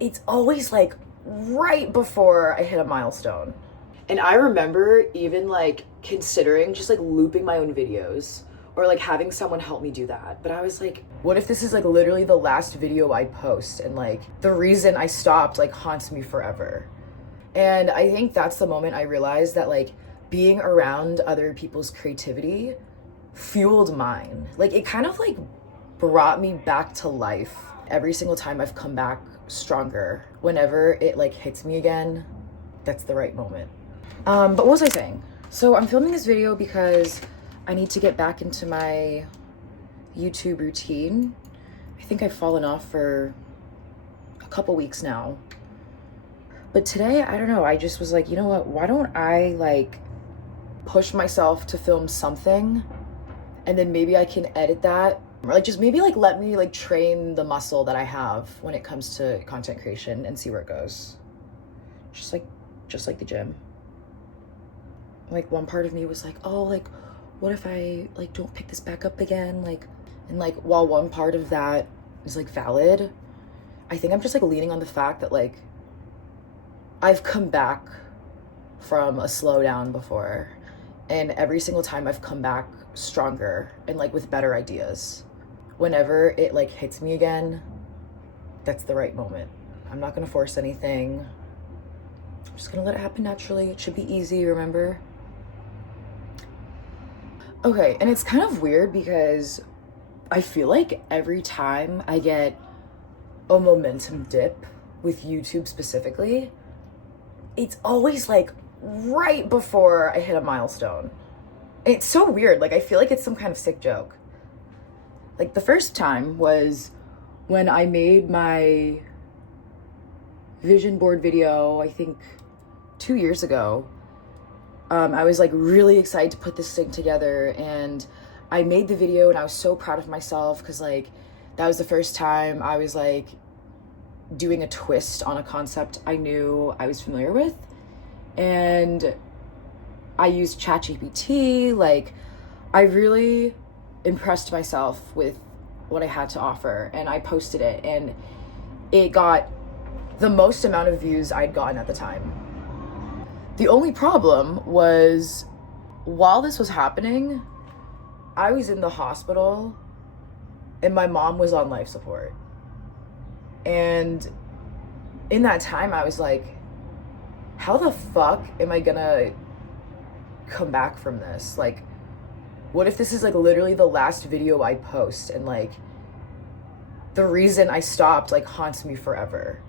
it's always like right before I hit a milestone. And I remember even like considering just like looping my own videos or like having someone help me do that. But I was like, what if this is like literally the last video I post and like the reason I stopped like haunts me forever? And I think that's the moment I realized that like being around other people's creativity fueled mine. Like it kind of like brought me back to life. Every single time I've come back stronger. Whenever it like hits me again, that's the right moment. But what was I saying? So I'm filming this video because I need to get back into my YouTube routine. I think I've fallen off for a couple weeks now. But today, I don't know, I just was like, you know what, why don't I like push myself to film something and then maybe I can edit that, or like just maybe like let me like train the muscle that I have when it comes to content creation and see where it goes. Just like the gym. Like one part of me was like, oh, like what if I like don't pick this back up again? Like, and like while one part of that is like valid, I think I'm just like leaning on the fact that like I've come back from a slowdown before, and every single time I've come back stronger and like with better ideas. Whenever it like hits me again, that's the right moment. I'm not gonna force anything. I'm just gonna let it happen naturally. It should be easy, remember? Okay, and it's kind of weird because I feel like every time I get a momentum dip with YouTube specifically, it's always like right before I hit a milestone. And it's so weird. Like I feel like it's some kind of sick joke. Like the first time was when I made my vision board video, I think 2 years ago. I was like really excited to put this thing together, and I made the video and I was so proud of myself because like that was the first time I was like doing a twist on a concept I knew I was familiar with. And I used ChatGPT. Like I really impressed myself with what I had to offer, and I posted it, and it got the most amount of views I'd gotten at the time. The only problem was while this was happening, I was in the hospital and my mom was on life support. And in that time, I was like, how the fuck am I gonna come back from this? Like, what if this is like literally the last video I post and like the reason I stopped like haunts me forever?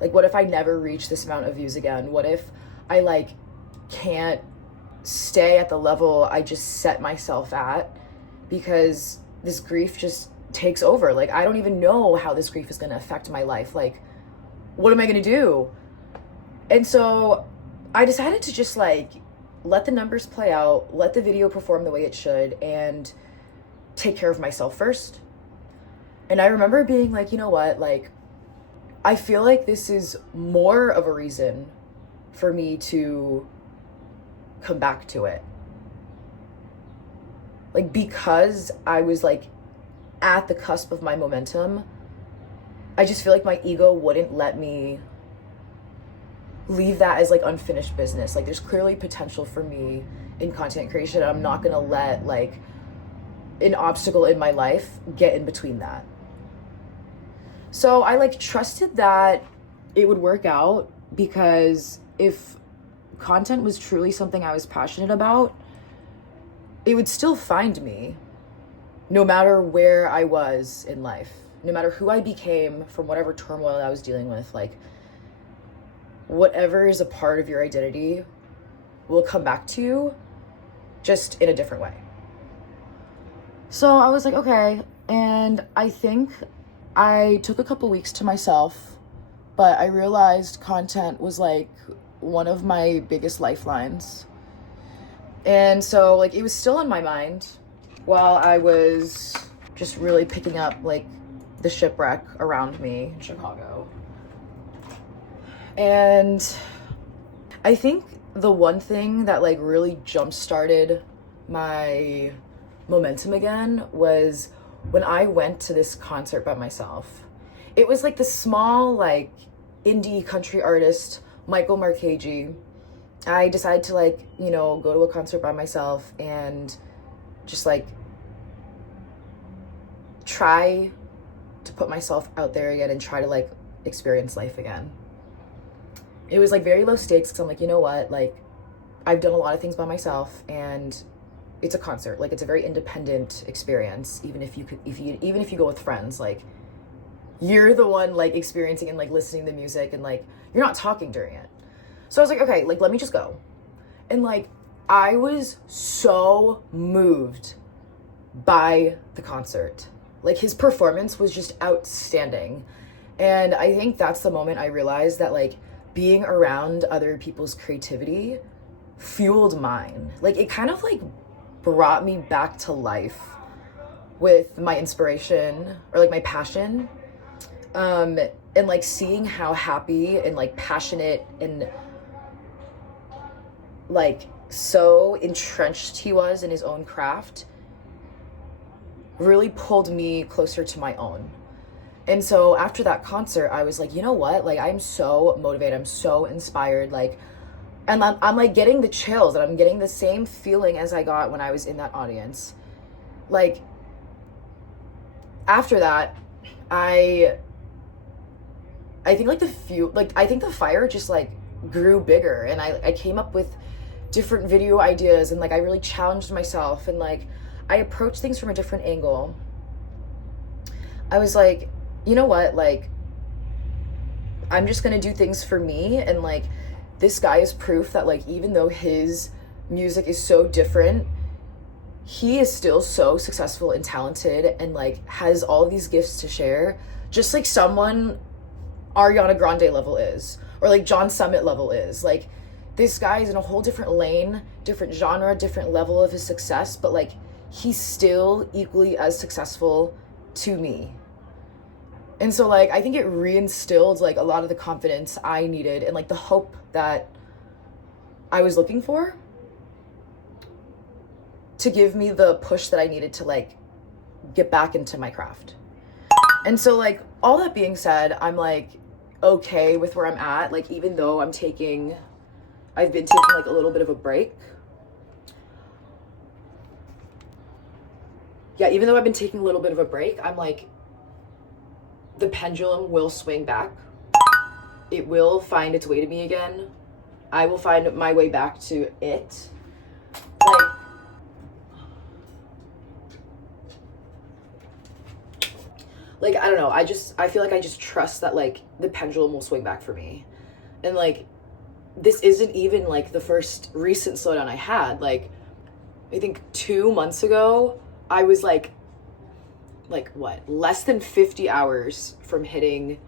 Like, what if I never reach this amount of views again? What if I like can't stay at the level I just set myself at because this grief just takes over? Like, I don't even know how this grief is gonna affect my life. Like, what am I gonna do? And so I decided to just like let the numbers play out, let the video perform the way it should, and take care of myself first. And I remember being like, you know what, like, I feel like this is more of a reason for me to come back to it. Like, because I was like at the cusp of my momentum, I just feel like my ego wouldn't let me leave that as like unfinished business. Like, there's clearly potential for me in content creation, and I'm not gonna let like an obstacle in my life get in between that. So I like trusted that it would work out, because if content was truly something I was passionate about, it would still find me no matter where I was in life, no matter who I became from whatever turmoil I was dealing with. Like, whatever is a part of your identity will come back to you, just in a different way. So I was like, okay. And I think I took a couple weeks to myself, but I realized content was like one of my biggest lifelines. And so like it was still on my mind while I was just really picking up like the shipwreck around me in Chicago. And I think the one thing that like really jump-started my momentum again was when I went to this concert by myself. It was like the small like indie country artist Michael Marchese. I decided to like, you know, go to a concert by myself and just like try to put myself out there again and try to like experience life again. It was like very low stakes because I'm like, you know what, like I've done a lot of things by myself and it's a concert. Like it's a very independent experience. Even if you go with friends, like you're the one like experiencing and like listening to music and like you're not talking during it. So I was like, okay, like let me just go. And like I was so moved by the concert. Like his performance was just outstanding. And I think that's the moment I realized that like being around other people's creativity fueled mine. Like it kind of like brought me back to life with my inspiration or like my passion. And like seeing how happy and like passionate and like so entrenched he was in his own craft really pulled me closer to my own. And so after that concert, I was like, you know what? Like I'm so motivated. I'm so inspired. Like, and I'm like getting the chills and I'm getting the same feeling as I got when I was in that audience. Like after that, I think like I think the fire just like grew bigger and I came up with different video ideas and like I really challenged myself and like I approached things from a different angle. I was like, you know what, like I'm just gonna do things for me, and like this guy is proof that like even though his music is so different, he is still so successful and talented and like has all these gifts to share, just like someone Ariana Grande level is, or like John Summit level is. Like this guy is in a whole different lane, different genre, different level of his success, but like he's still equally as successful to me. And so like I think it reinstilled like a lot of the confidence I needed and like the hope that I was looking for to give me the push that I needed to like get back into my craft. And so like all that being said, I'm like okay with where I'm at, like even though I've been taking like a little bit of a break. Yeah, even though I've been taking a little bit of a break, I'm like, the pendulum will swing back. It will find its way to me again. I will find my way back to it. Like I don't know, I feel like I just trust that like the pendulum will swing back for me. And like this isn't even like the first recent slowdown I had. Like I think 2 months ago I was like what, less than 50 hours from hitting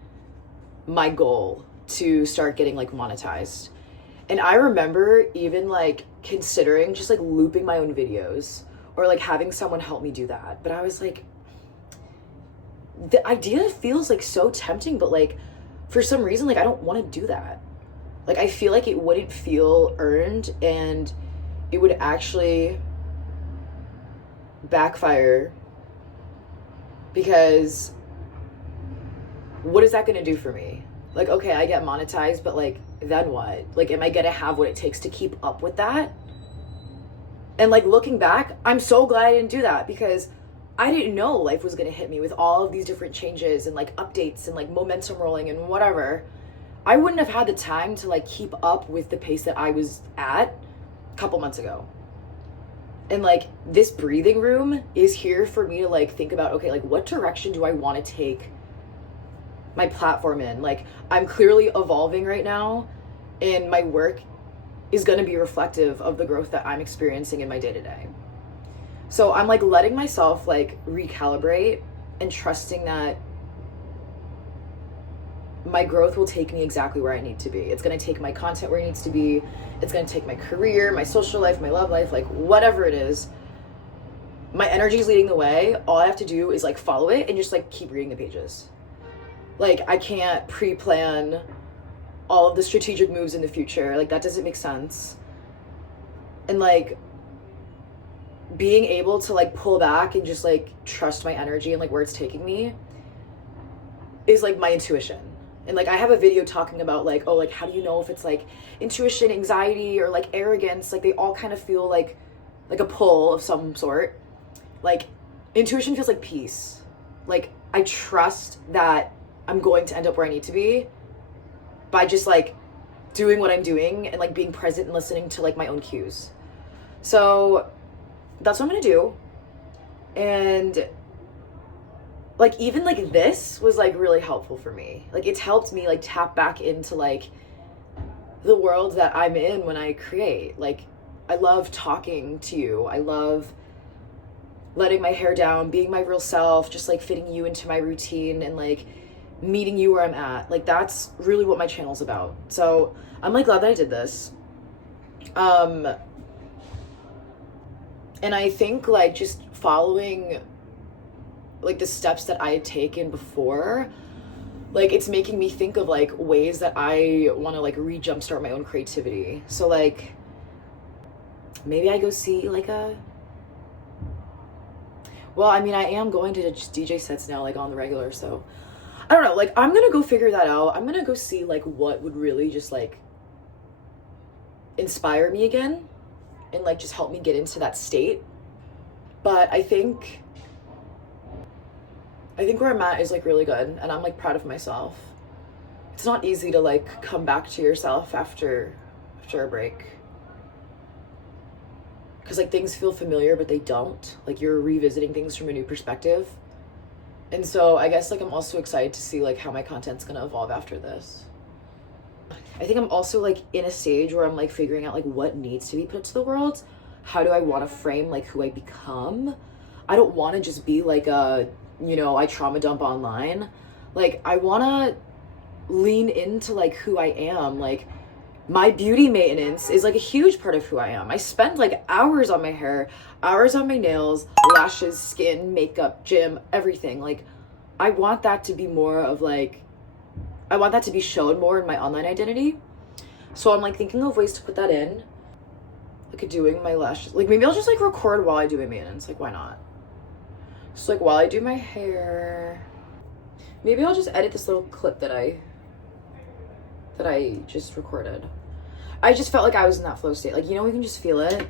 my goal to start getting like monetized. And I remember even like considering just like looping my own videos or like having someone help me do that. But I was like, the idea feels like so tempting, but like for some reason like I don't want to do that. Like I feel like it wouldn't feel earned and it would actually backfire, because what is that going to do for me? Like, okay, I get monetized, but like then what? Like am I going to have what it takes to keep up with that? And like looking back, I'm so glad I didn't do that, because I didn't know life was going to hit me with all of these different changes and like updates and like momentum rolling and whatever. I wouldn't have had the time to like keep up with the pace that I was at a couple months ago. And like this breathing room is here for me to like think about, okay, like what direction do I want to take my platform in? Like I'm clearly evolving right now and my work is going to be reflective of the growth that I'm experiencing in my day-to-day. So I'm like letting myself like recalibrate and trusting that my growth will take me exactly where I need to be. It's going to take my content where it needs to be. It's going to take my career, my social life, my love life, like whatever it is. My energy is leading the way. All I have to do is like follow it and just like keep reading the pages. Like I can't pre-plan all of the strategic moves in the future. Like that doesn't make sense. And like being able to like pull back and just like trust my energy and like where it's taking me is like my intuition. And like I have a video talking about like, oh, like how do you know if it's like intuition, anxiety, or like arrogance? Like they all kind of feel like a pull of some sort. Like intuition feels like peace. Like I trust that I'm going to end up where I need to be by just like doing what I'm doing and like being present and listening to like my own cues. So that's what I'm gonna do. And like even like this was like really helpful for me. Like it's helped me like tap back into like the world that I'm in when I create. Like I love talking to you. I love letting my hair down, being my real self, just like fitting you into my routine and like meeting you where I'm at. Like that's really what my channel's about. So I'm like glad that I did this. And I think like just following like the steps that I had taken before, like it's making me think of like ways that I want to like jumpstart my own creativity. So like maybe I go see like well, I mean, I am going to just DJ sets now, like on the regular, so I don't know, like I'm gonna go figure that out. I'm gonna go see like what would really just like inspire me again and like just help me get into that state. But I think where I'm at is like really good, and I'm like proud of myself. It's not easy to like come back to yourself after a break. Because like things feel familiar, but they don't. Like you're revisiting things from a new perspective. And so I guess like I'm also excited to see like how my content's gonna evolve after this. I think I'm also like in a stage where I'm like figuring out like what needs to be put to the world. How do I want to frame like who I become? I don't want to just be like a, you know, I trauma dump online. Like I want to lean into like who I am. Like my beauty maintenance is like a huge part of who I am. I spend like hours on my hair, hours on my nails, lashes, skin, makeup, gym, everything. Like I want that to be more of like, I want that to be shown more in my online identity. So I'm like thinking of ways to put that in. Like doing my lashes. Like maybe I'll just like record while I do my maintenance. Like why not? Just like while I do my hair. Maybe I'll just edit this little clip that I just recorded. I just felt like I was in that flow state. Like, you know, you can just feel it.